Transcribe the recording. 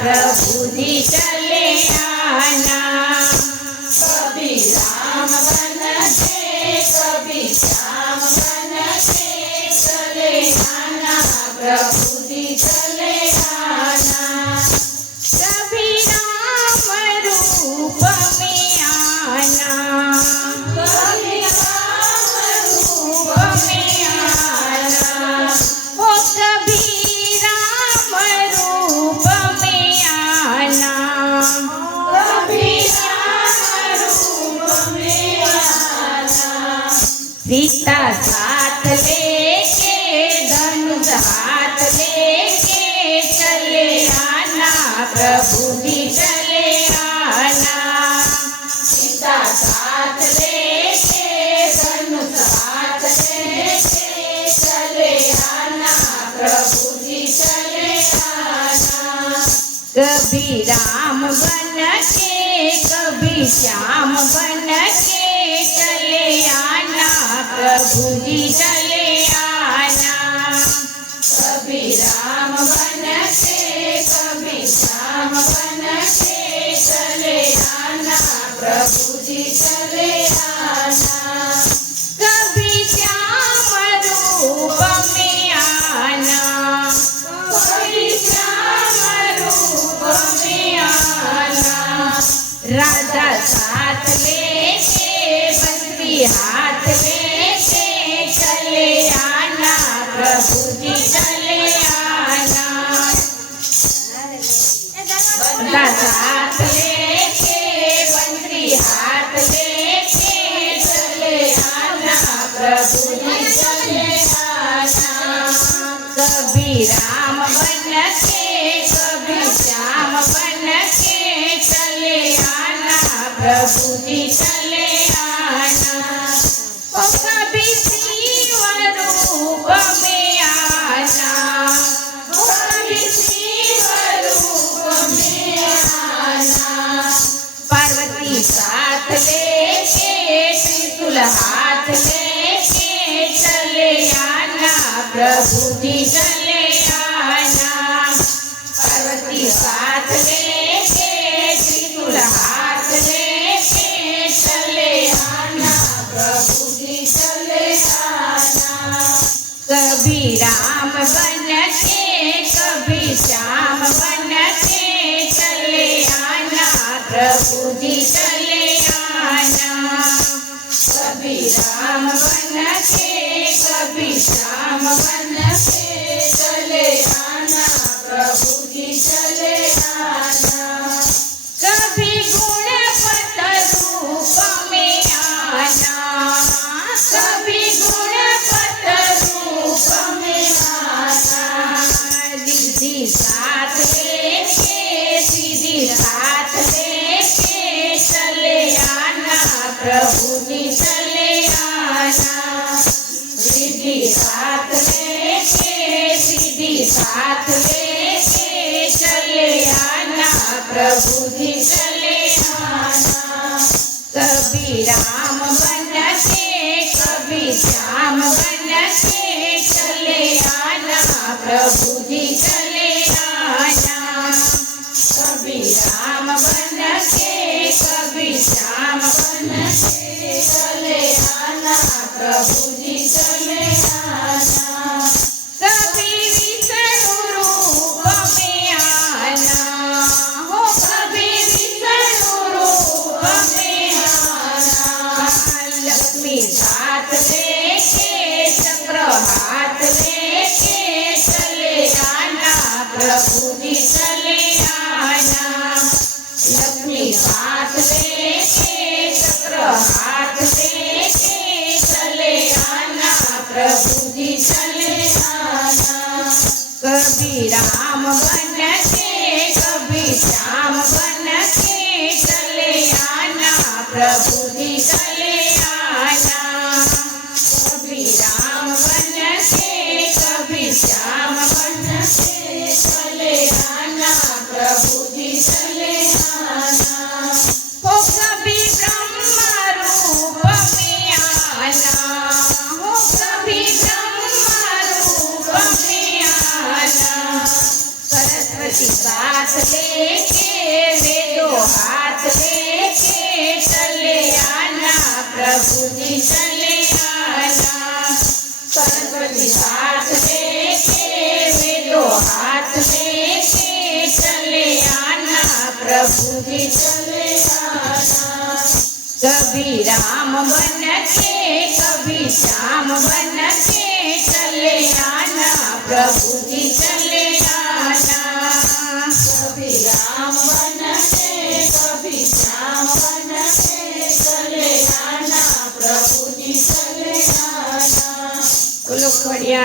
प्रभु जी चले आना। कभी राम बन के कभी श्याम बन के चले आना, प्रभु जी चले आना। कभी राम रूप में आना, कभी राम रूप में आना, ओ कभी राम रूप में आना, कभी राम रूप में आना। सीता साथ लेके धनुष हाथ लेके चले आना, प्रभु जी चले आना। सीता साथ लेके धनुष हाथ लेके चले आना, प्रभु जी चले आना। कभी राम बन के कभी श्याम बन के चले आना, प्रभु जी चले आना। कभी राम बन के कभी श्याम बन के चले आना, प्रभु जी चले आना। कभी श्याम रूप में आना, कभी श्याम रूप में आना। राधा साथ लेके बंसी हाथ लेके चले आना, प्रभु जी चले आना। राधा साथ लेके बंसी हाथ लेके चले आना, प्रभु जी चले आना। कभी राम बन के कभी श्याम बन के चले आना, प्रभु जी चले आना। ओ कभी शिव रूप में आना, ओ कभी शिव रूप में आना। पार्वती साथ लेके त्रिशूल हाथ लेके चले आना, प्रभु जी चले आना। पार्वती साथ लेके त्रिशूल हाथ लेके चले आना, प्रभु जी चले आना। कभी राम बन के कभी श्याम बन के चले आना, प्रभु जी चले आना। कभी राम बन के कभी श्याम बन के चले आना, प्रभु जी चले आना। कभी गुणवत रूप में आना, कभी गुणवत रूप में आना। रिद्धि साथ लेके सीधी साथ लेके चले आना, प्रभु जी चले आना। रिद्धि साथ लेके सीधी साथ लेके चले आना, प्रभु जी चले आना। कभी राम बन के कभी श्याम बन के चले आना, प्रभु जी चले आना। कभी राम बन के कभी श्याम बन के चले आना, प्रभु जी चले आना। कभी विष्णु रूप में आना, हो कभी विष्णु रूप में आना। लक्ष्मी साथ लेके चक्र हाथ लेके चले आना, प्रभु जी चले आना। लक्ष्मी साथ लेके चक्र हाथ लेके चले आना, प्रभु जी चले आना। कभी राम बन के कभी श्याम बन के चले आना, प्रभु जी चले आना। कभी राम बन के कभी श्याम बन के चले आना, प्रभु जी चले आना। हो कभी ब्रह्म रूप में आना, हो कभी ब्रह्म रूप में आना। सरस्वती साथ लेके वेदों हाथ लेके चले आना प्रभु जी चले आना सरस्वती साथ लेके वेदों हाथ लेके चले आना प्रभु जी चले आना कभी राम बन के कभी श्याम बन के चले आना प्रभु जी चले आना कभी राम बन के कभी श्याम बन के चले आना प्रभु जी चले आना बोलो खड़िया